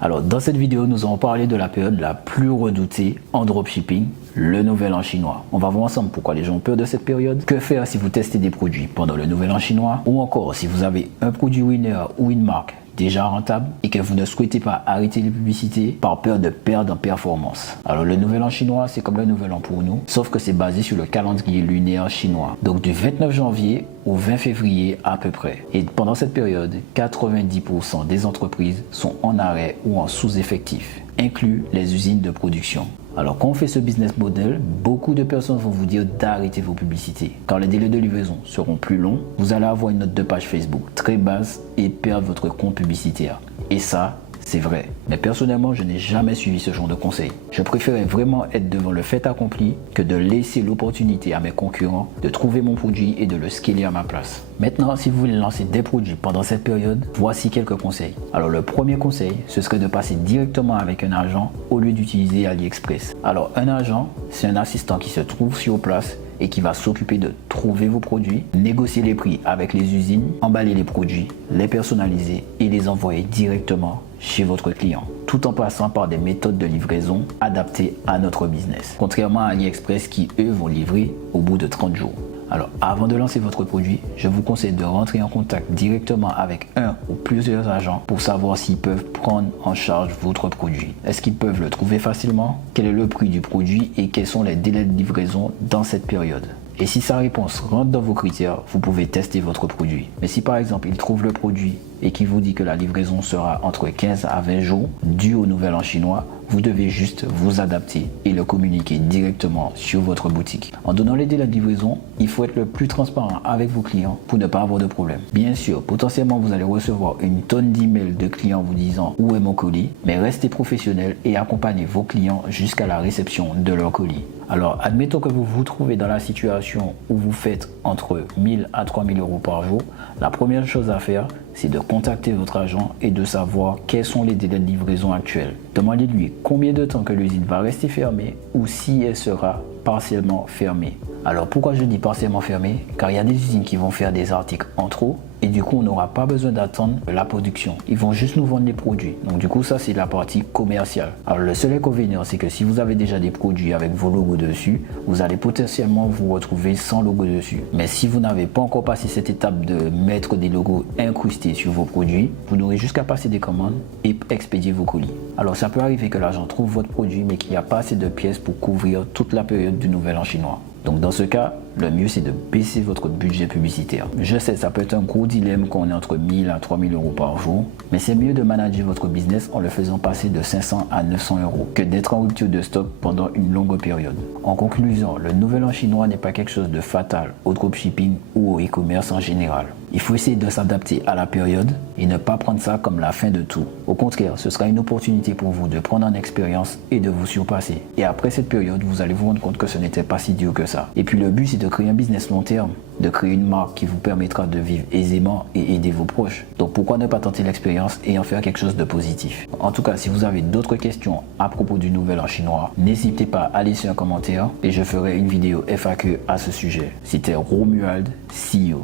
Alors dans cette vidéo, nous allons parler de la période la plus redoutée en dropshipping, le nouvel an chinois. On va voir ensemble pourquoi les gens ont peur de cette période, que faire si vous testez des produits pendant le nouvel an chinois, ou encore si vous avez un produit winner ou une marque déjà rentable et que vous ne souhaitez pas arrêter les publicités par peur de perdre en performance. Alors le nouvel an chinois, c'est comme le nouvel an pour nous, sauf que c'est basé sur le calendrier lunaire chinois. Donc du 29 janvier au 20 février à peu près. Et pendant cette période, 90% des entreprises sont en arrêt ou en sous-effectif, inclus les usines de production. Alors quand on fait ce business model, beaucoup de personnes vont vous dire d'arrêter vos publicités. Car les délais de livraison seront plus longs, vous allez avoir une note de page Facebook très basse et perdre votre compte publicitaire. Et ça, c'est vrai. Mais personnellement, je n'ai jamais suivi ce genre de conseil. Je préférais vraiment être devant le fait accompli que de laisser l'opportunité à mes concurrents de trouver mon produit et de le scaler à ma place. Maintenant, si vous voulez lancer des produits pendant cette période, voici quelques conseils. Alors le premier conseil, ce serait de passer directement avec un agent au lieu d'utiliser AliExpress. Alors un agent, c'est un assistant qui se trouve sur place et qui va s'occuper de trouver vos produits, négocier les prix avec les usines, emballer les produits, les personnaliser et les envoyer directement chez votre client, tout en passant par des méthodes de livraison adaptées à notre business. Contrairement à AliExpress qui, eux, vont livrer au bout de 30 jours. Alors, avant de lancer votre produit, je vous conseille de rentrer en contact directement avec un ou plusieurs agents pour savoir s'ils peuvent prendre en charge votre produit. Est-ce qu'ils peuvent le trouver facilement? Quel est le prix du produit et quels sont les délais de livraison dans cette période? Et si sa réponse rentre dans vos critères, vous pouvez tester votre produit. Mais si par exemple il trouve le produit et qu'il vous dit que la livraison sera entre 15 à 20 jours, dû au nouvel an chinois, vous devez juste vous adapter et le communiquer directement sur votre boutique. En donnant les délais de livraison, il faut être le plus transparent avec vos clients pour ne pas avoir de problème. Bien sûr, potentiellement vous allez recevoir une tonne d'emails de clients vous disant où est mon colis, mais restez professionnel et accompagnez vos clients jusqu'à la réception de leur colis. Alors, admettons que vous vous trouvez dans la situation où vous faites entre 1000 à 3000 euros par jour. La première chose à faire, c'est de contacter votre agent et de savoir quels sont les délais de livraison actuels. Demandez-lui combien de temps que l'usine va rester fermée ou si elle sera partiellement fermée. Alors pourquoi je dis partiellement fermée? Car il y a des usines qui vont faire des articles en trop et du coup on n'aura pas besoin d'attendre la production. Ils vont juste nous vendre les produits. Donc du coup ça c'est la partie commerciale. Alors le seul inconvénient c'est que si vous avez déjà des produits avec vos logos dessus, vous allez potentiellement vous retrouver sans logo dessus. Mais si vous n'avez pas encore passé cette étape de mettre des logos incrustés sur vos produits, vous n'aurez jusqu'à passer des commandes et expédier vos colis. Alors ça peut arriver que l'agent trouve votre produit mais qu'il n'y a pas assez de pièces pour couvrir toute la période du nouvel an chinois. Donc dans ce cas, le mieux c'est de baisser votre budget publicitaire. Je sais, ça peut être un gros dilemme quand on est entre 1000 à 3000 euros par jour, mais c'est mieux de manager votre business en le faisant passer de 500 à 900 euros que d'être en rupture de stock pendant une longue période. En conclusion, le nouvel an chinois n'est pas quelque chose de fatal au dropshipping ou au e-commerce en général. Il faut essayer de s'adapter à la période et ne pas prendre ça comme la fin de tout. Au contraire, ce sera une opportunité pour vous de prendre en expérience et de vous surpasser. Et après cette période, vous allez vous rendre compte que ce n'était pas si dur que ça. Et puis le but, c'est de créer un business long terme, de créer une marque qui vous permettra de vivre aisément et aider vos proches. Donc pourquoi ne pas tenter l'expérience et en faire quelque chose de positif? En tout cas, si vous avez d'autres questions à propos du nouvel an chinois, n'hésitez pas à laisser un commentaire et je ferai une vidéo FAQ à ce sujet. C'était Romuald, CEO.